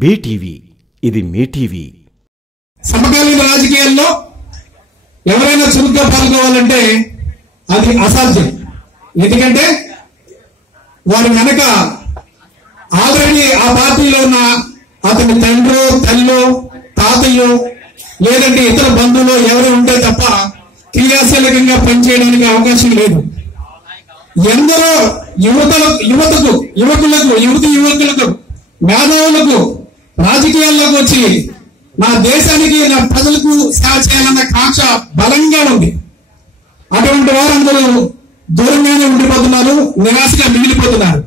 BTV ఇది మీ TV. సమకాలీన రాజకీయాల్లో ఎవరైనా చురుగ్గా పాల్గొవాలంటే అది అసాధ్యం. ఎందుకంటే వారి వెనక ఆల్రెడీ ఆ పార్టీలో ఉన్న అతని తండ్రి తల్లి తాతయ్యో లేదంటే ఇతర బంధువులు ఎవరు ఉంటే తప్ప క్రియాశీలకంగా పనిచేయడానికి అవకాశం లేదు. ఎందరో యువతలకు యువతకు యువకులకు యువతి యువకులకు మేధావులకు రాజకీయాల్లోకి వచ్చి నా దేశానికి నా ప్రజలకు సేవ చేయాలన్న కాంక్ష బలంగా ఉంది. అటువంటి వారందరూ దూరంగానే ఉండిపోతున్నారు నిరాశగా మిగిలిపోతున్నారు.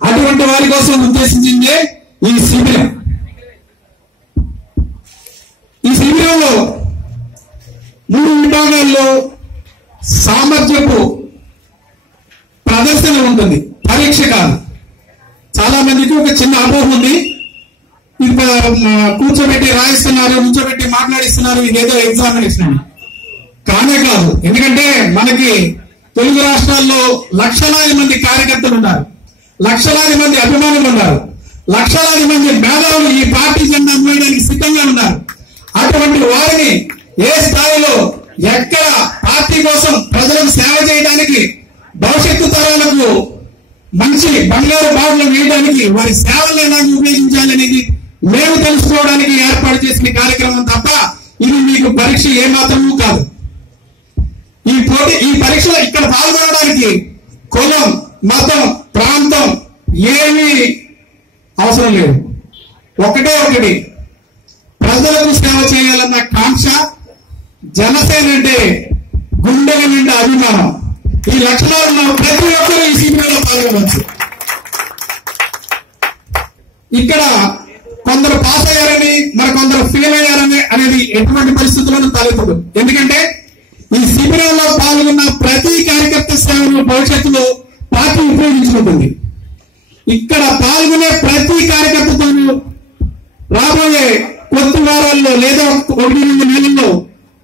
అటువంటి వారి కోసం ఉద్దేశించిందే ఈ శిబిరం. ఈ శిబిరంలో మూడు విభాగాల్లో సామర్థ్యపు ప్రదర్శన ఉంటుంది పరీక్ష కాదు. చాలా మందికి ఒక చిన్న అపోహ ఉంది. కూర్చోబెట్టి రాయిస్తున్నారు కూర్చోబెట్టి మాట్లాడిస్తున్నారు ఇదేదో ఎగ్జామినేషన్ అని కానే కాదు. ఎందుకంటే మనకి తెలుగు రాష్ట్రాల్లో లక్షలాది మంది కార్యకర్తలు ఉన్నారు. లక్షలాది మంది అభిమానులు ఉన్నారు. లక్షలాది మంది మేధావులు ఈ పార్టీ జెండా మోయడానికి సిద్ధంగా ఉన్నారు. అటువంటి వారిని ఏ స్థాయిలో ఎక్కడ పార్టీ కోసం ప్రజలకు సేవ చేయడానికి భవిష్యత్తు తరాలకు మంచి బంగారు బావులు వేయడానికి వారి సేవలు ఎలా ఉపయోగించాలనేది మేము తెలుసుకోవడానికి ఏర్పాటు చేసిన కార్యక్రమం తప్ప ఇది మీకు పరీక్ష ఏమాత్రము కాదు. ఈ పోటీ ఈ పరీక్షలో ఇక్కడ పాల్గొనడానికి కులం మతం ప్రాంతం ఏమీ అవసరం లేదు. ఒకటే ఒకటి. ప్రజలకు సేవ చేయాలన్న కాంక్ష జనసేన అంటే గుండెల నిండా అభిమానం. ఈ లక్షణాలు ఉన్న ప్రతి ఒక్కరూ ఈ శిబిరంలో పాల్గొనవచ్చు. ఇక్కడ కొందరు పాస్ అయ్యారని మరి కొందరు ఫెయిల్ అయ్యారని అనేది ఎటువంటి పరిస్థితుల్లోనూ తలెత్తదు. ఎందుకంటే ఈ శిబిరంలో పాల్గొన్న ప్రతి కార్యకర్త సేవను భవిష్యత్తులో పార్టీ ఉపయోగించుకుంటుంది. ఇక్కడ పాల్గొనే ప్రతి కార్యకర్తతోనూ రాబోయే కొద్ది వారాల్లో లేదా ఒకటి రెండు నెలల్లో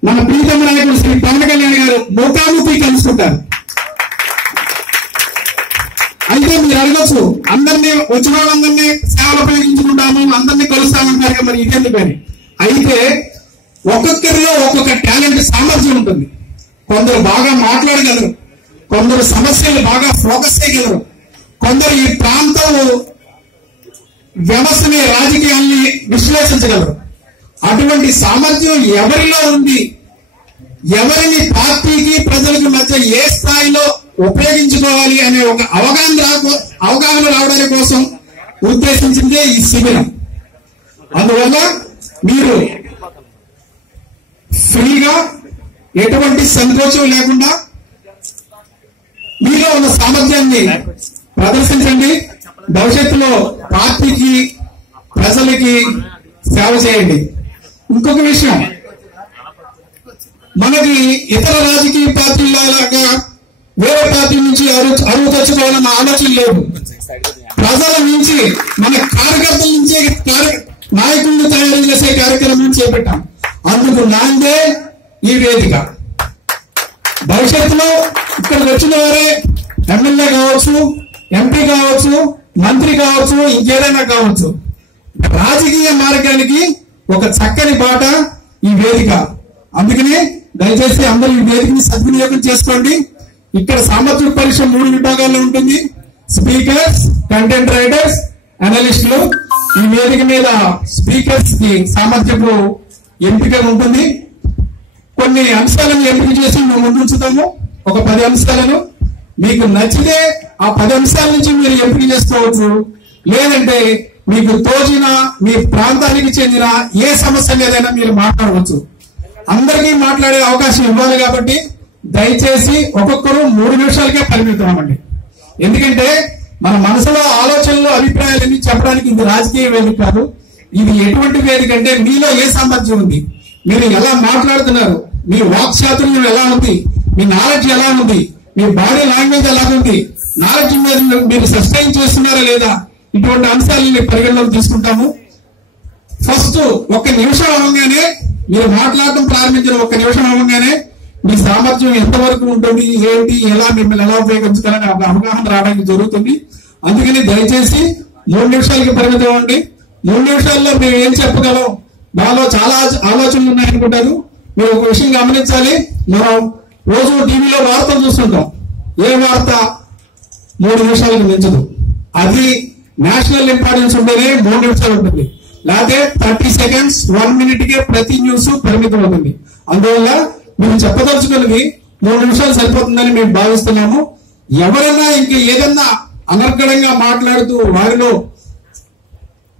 మన ప్రీతమ నాయకుడు శ్రీ పవన్ కళ్యాణ్ గారు ముఖాముఖి కలుసుకుంటారు. అయితే మీరు అడగచ్చు అందరినీ వచ్చిన వాళ్ళందరినీ సేవలు ఉపయోగించుకుంటాము అందరినీ కలుస్తామంటారు కదా, మరి ఇదెందుకని అయితే ఒక్కొక్కరిలో ఒక్కొక్క టాలెంట్ సామర్థ్యం ఉంటుంది. కొందరు బాగా మాట్లాడగలరు. కొందరు సమస్యలు బాగా ఫోకస్ చేయగలరు. కొందరు ఈ ప్రాంతం వ్యవస్థని రాజకీయాల్ని విశ్లేషించగలరు. అటువంటి సామర్థ్యం ఎవరిలో ఉంది? ఎవరిని పార్టీకి ప్రజలకు మధ్య ఏ స్థాయిలో ఉపయోగించుకోవాలి అనే ఒక అవగాహన రాకో అవగాహన రావడానికి కోసం ఉద్దేశించిందే ఈ శిబిరం. అందువల్ల మీరు ఫ్రీగా ఎటువంటి సంకోచం లేకుండా మీలో ఉన్న సామర్థ్యాన్ని ప్రదర్శించండి. భవిష్యత్తులో పార్టీకి ప్రజలకి సేవ చేయండి. ఇంకొక విషయం. మనకి ఇతర రాజకీయ పార్టీలాగా వేరే పార్టీ నుంచి అరువు అరువు తెచ్చుకోవాలన్న ఆలోచన లేదు. ప్రజల నుంచి మన కార్యకర్తల నుంచే నాయకులను తయారు చేసే కార్యక్రమం చేపట్టాం. అందుకు నాందే ఈ వేదిక. భవిష్యత్తులో ఇక్కడ వచ్చిన వారే ఎమ్మెల్యే కావచ్చు ఎంపీ కావచ్చు మంత్రి కావచ్చు ఇంకేదైనా కావచ్చు. రాజకీయ మార్గానికి ఒక చక్కని బాట ఈ వేదిక. అందుకనే దయచేసి అందరూ ఈ వేదికని సద్వినియోగం చేసుకోండి. ఇక్కడ సామర్థ్య పరీక్ష మూడు విభాగాల్లో ఉంటుంది. స్పీకర్స్ కంటెంట్ రైటర్స్ అనలిస్టులు ఈ వేదిక మీద స్పీకర్స్కి సామర్థ్యపు ఎంపిక ఉంటుంది. కొన్ని అంశాలను ఎంపిక చేసి మేము ముందుంచుతాము. ఒక పది అంశాలను. మీకు నచ్చితే ఆ పది అంశాల నుంచి మీరు ఎంపిక చేసుకోవచ్చు. లేదంటే మీకు తోచిన మీ ప్రాంతానికి చెందిన ఏ సమస్య ఏదైనా మీరు మాట్లాడవచ్చు. అందరికీ మాట్లాడే అవకాశం ఇవ్వాలి కాబట్టి దయచేసి ఒక్కొక్కరు మూడు నిమిషాలకే పరిమితం అవ్వండి. ఎందుకంటే మన మనసులో ఆలోచనలు అభిప్రాయాలన్నీ చెప్పడానికి ఇది రాజకీయ వేదిక కాదు. ఇది ఎటువంటి వేదిక అంటే మీలో ఏ సామర్థ్యం ఉంది? మీరు ఎలా మాట్లాడుతున్నారు? మీ వాక్చాతుర్యం ఎలా ఉంది? మీ నాలెడ్జ్ ఎలా ఉంది? మీ బాడీ లాంగ్వేజ్ ఎలా ఉంది? నాలెడ్జ్ మీద మీరు సస్టైన్ చేస్తున్నారా లేదా? ఇటువంటి అంశాలని పరిగణలోకి తీసుకుంటాము. ఫస్ట్ ఒక నిమిషం అవ్వగానే మీరు మాట్లాడటం ప్రారంభించిన ఒక నిమిషం అవ్వగానే మీ సామర్థ్యం ఎంతవరకు ఉంటుంది? ఏంటి? ఎలా మిమ్మల్ని ఎలా ఉపయోగించుకోవాలని అక్కడ అవగాహన రావడానికి జరుగుతుంది. అందుకని దయచేసి మూడు నిమిషాలకి పరిమితం అవ్వండి. మూడు నిమిషాల్లో మేము ఏం చెప్పగలం? నాలో చాలా ఆలోచనలు ఉన్నాయనుకుంటారు మీరు ఒక విషయం గమనించాలి. మనం రోజు టీవీలో వార్తలు చూస్తుంటాం. ఏ వార్త మూడు నిమిషాలకు మించదు. అది నేషనల్ ఇంపార్టెన్స్ ఉంటేనే మూడు నిమిషాలు ఉంటుంది. లేకపోతే థర్టీ సెకండ్స్ వన్ మినిట్ కే ప్రతి న్యూస్ పరిమితం అవుతుంది అందువల్ల మేము చెప్పదలుచుకున్నవి మూడు నిమిషాలు సరిపోతుందని మేము భావిస్తున్నాము. ఎవరైనా ఇంకా ఏదన్నా అనర్గళంగా మాట్లాడుతూ వారిలో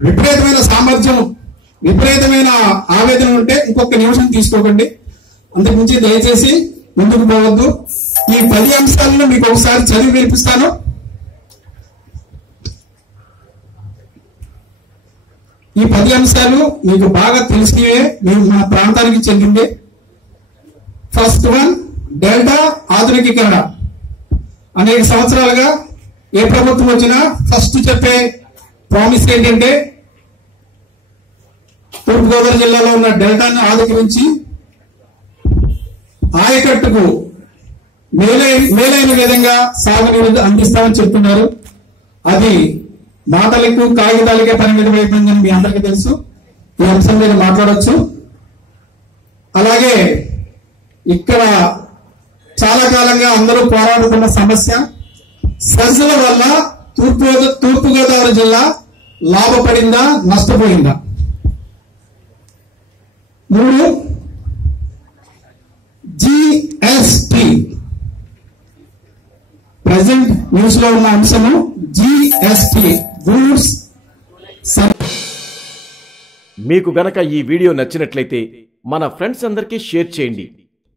విపరీతమైన సామర్థ్యం విపరీతమైన ఆవేదన ఉంటే ఇంకొక నిమిషం తీసుకోకండి. అంతకుమించి దయచేసి ముందుకు పోవద్దు. ఈ పది అంశాలను మీకు ఒకసారి చదివి వినిపిస్తాను. ఈ పది అంశాలు మీకు బాగా తెలిసినవే మేము మన ప్రాంతానికి చెందిందే. ఫస్ట్ వన్ డెల్టా ఆధునికీకరణ. అనేక సంవత్సరాలుగా ఏ ప్రభుత్వం వచ్చినా ఫస్ట్ చెప్పే ప్రామిస్ ఏంటంటే తూర్పుగోదావరి జిల్లాలో ఉన్న డెల్టాను ఆధుకరించి ఆయకట్టుకు మేలైన మేలైన విధంగా సాగునీరు అందిస్తామని చెప్తున్నారు. అది మాటలకు కాగితాలకే పరిమితం అయిపోయిందని మీ అందరికీ తెలుసు. ఈ అంశం మీద మాట్లాడవచ్చు అలాగే ఇక్కడ చాలా కాలంగా అందరూ పోరాడుతున్న సమస్య సజ్జల వల్ల తూర్పు తూర్పుగోదావరి జిల్లా లాభపడిందా నష్టపోయిందా? మూడు జిఎస్టి ప్రజెంట్ న్యూస్లో ఉన్న అంశము జిఎస్టి గూడ్స్ మీకు గనక ఈ వీడియో నచ్చినట్లయితే మన ఫ్రెండ్స్ అందరికీ షేర్ చేయండి.